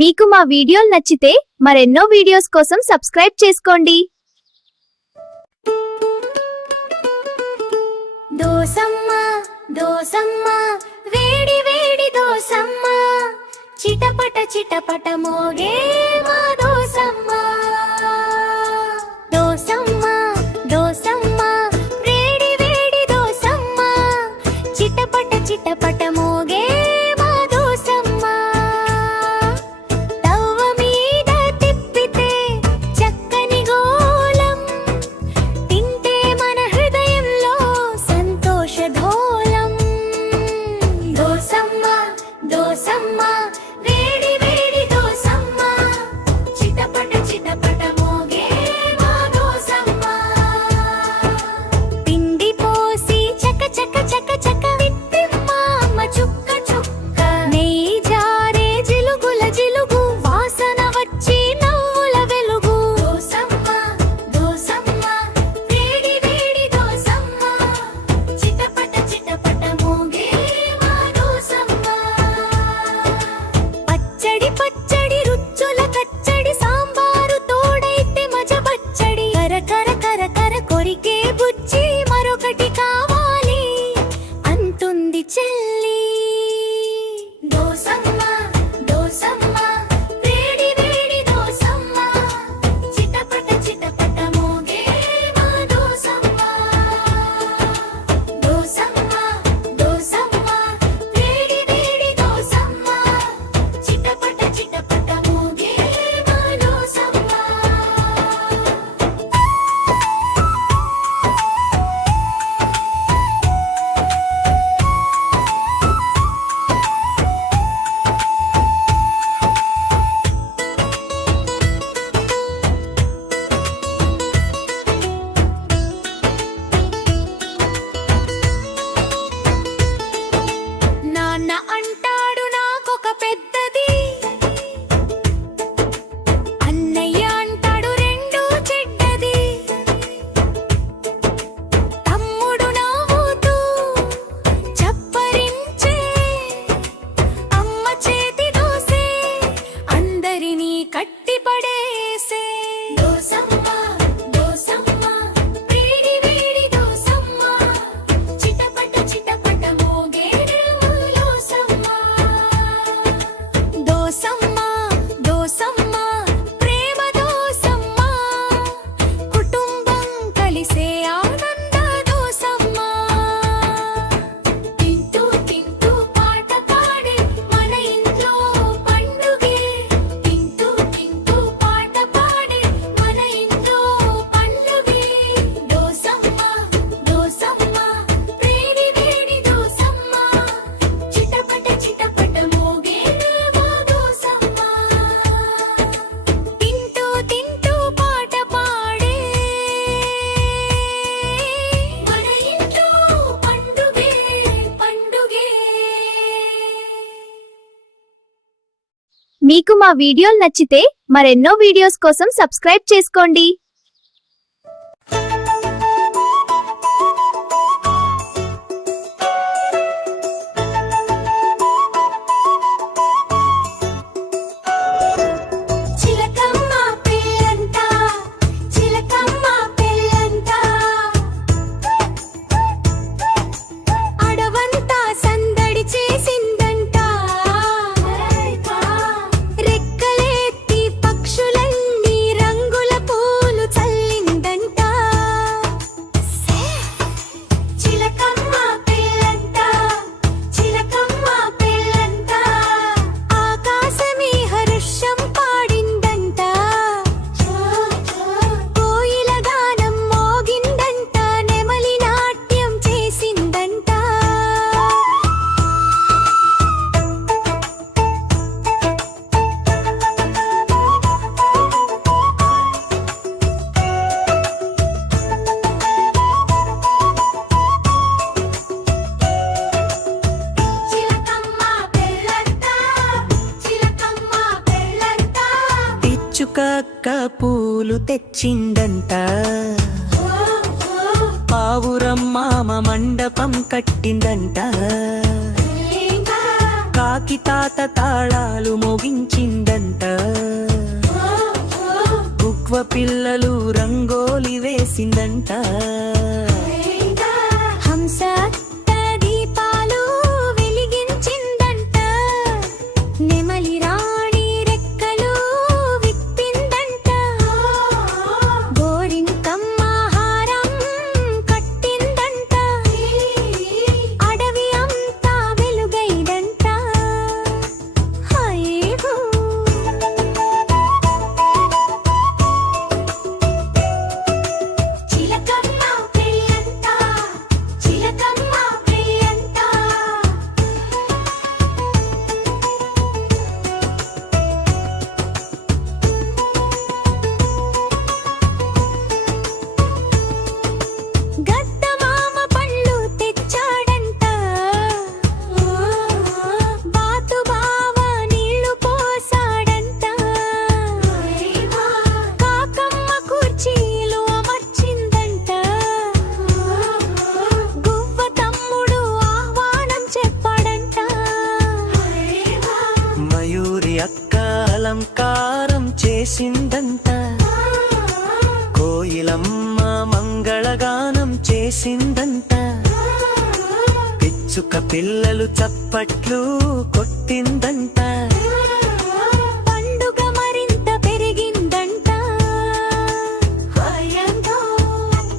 మీకు మా వీడియోలు నచ్చితే మరెన్నో వీడియోస్ కోసం సబ్స్క్రైబ్ చేసుకోండి. దోసమ్మ దోసమ్మ వేడి వేడి దోసమ్మ చిటపట చిటపట మోగే మా దోసమ్మ. దోసమ్మ దోసమ్మ వేడి వేడి దోసమ్మ చిటపట చిటపట మోగే మా దోసమ్మ. తవ్వ మీద తిప్పితే చక్కని గోళం తింటే మన హృదయంలో సంతోష ధోలం. దోసమ్మ దోసమ్మ వేడి వేడి దోసమ్మ చిటపట చిటపట మోగే మా దోసమ్మ. పిండి పోసి చక చక చక చక విత్తిమ్మ అమ్మ చుక్క చుక్క నెయ్యి జారే జిలుగుల జిలుగు వాసన వచ్చి నవ్వుల వెలుగు. దోసమ్మ దోసమ్మ వేడి వేడి దోసమ్మ చిటపట చిటపట మోగే మా దోసమ్మ. పచ్చడి పచ్చడి రుచుల కచ్చడి సాంబారు తోడైతే మజ పచ్చడి కర కర కర కర కొరికే బుజ్జి మరొకటి కావాలి అంటుంది చెల్లి. దోసమ్మ దోసమ్మ వేడి వేడి దోసమ్మ చిటపట చిటపట మోగే మా దోసమ్మ. దోసమ్మ దోసమ్మ వేడి వేడి దోసమ్మ చిటపట చిటపట మోగే మా దోసమ్మ. నాన్న అంటాడు నాకొక పెద్దది, అన్నయ్య అంటాడు రెండు చెడ్డది, తమ్ముడు నవ్వుతూ చప్పరించే అమ్మ చేతి దోసే అందరినీ కట్టిపడేసే. దోసమ్మ దోసమ్మ వేడి వేడి దోసమ్మ చిటపట చిటపట మోగే మా దోసమ్మ. దోసమ్మ దోసమ్మ ప్రేమ దోసమ్మ కుటుంబం కలిసే ఆనంద దోసమ్మ. తింటూ తింటూ పాట పాడే మన ఇంట్లో పండుగే, తింటూ తింటూ పాట పాడే మన ఇంట్లో పండుగే. దోసమ్మ దోసమ్మ వేడి వేడి దోసమ్మ చిటపట చిటపట మోగే మా దోసమ్మ. తింటూ తింటూ పాట పాడే మన ఇంట్లో పండుగే పండుగే. మీకు మా వీడియోలు నచ్చితే మరెన్నో వీడియోస్ కోసం సబ్స్క్రైబ్ చేసుకోండి. చిలకమ్మ పెళ్ళంట చిలకమ్మ పెళ్ళంట అడవంతా సందడి చేసిందంట. రెక్కలెత్తి పక్షులన్నీ రంగుల పూలు చల్లిందంట. చిలకమ్మ పెళ్ళంట చిలకమ్మ పెళ్ళంట ఆకాశమే హర్షం పాడిందంట. కోయిల గానం మోగిందంట నెమలి నాట్యం చేసిందంట. చిలకమ్మ పెళ్ళంట చిలకమ్మ పెళ్ళంట పిచ్చుకక్క పూలు తెచ్చిందంట. పావురం మామ మండపం కట్టిందంట. కాకి తాత తాళాలు మోగించిందంట కుక్వ పిల్లలు రంగోలి వేసిందంట హంస అత్త దీపాలు వెలిగించిందంట నెమలి రాణి రెక్కలు విప్పిందంట గోరింకమ్మ హారం కట్టిందంట అడవి అంతా వెలుగైదంట హైహో చిలకమ్మ పెళ్ళంట చిలకమ్మ పెళ్ళంట గద్దమామ పళ్ళు తెచ్చాడంట బాతు బావ నీళ్లు పోసాడంట కాకమ్మ కుర్చీలు అమర్చిందంట గువ్వ తమ్ముడు ఆహ్వానం చెప్పాడంట మయూరి అక్క అలంకారం చేసిందంట కోయిలమ్మ మంగళగానం చేసిందంట పిచ్చుక పిల్లలు చప్పట్లు కొట్టిందంట పండుగ మరింత పెరిగిందంట హయ్యంతో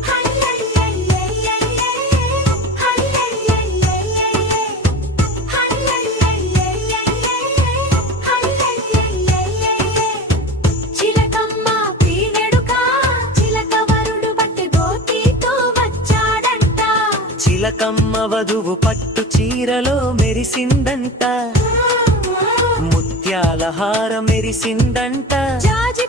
హల్లల్లల్లల్లల్లే హల్లల్లల్లల్లల్లే హల్లల్లల్లల్లల్లే హల్లల్లల్లల్లల్లే చిలకమ్మ పీనెడుక చిలకవరుడు బట్టి గోతితో వచ్చాడంట చిలకమ్మ వధువు పట్టు చీరలో మెరిసిందంట ముత్యాల హారం మెరిసిందంట జాజి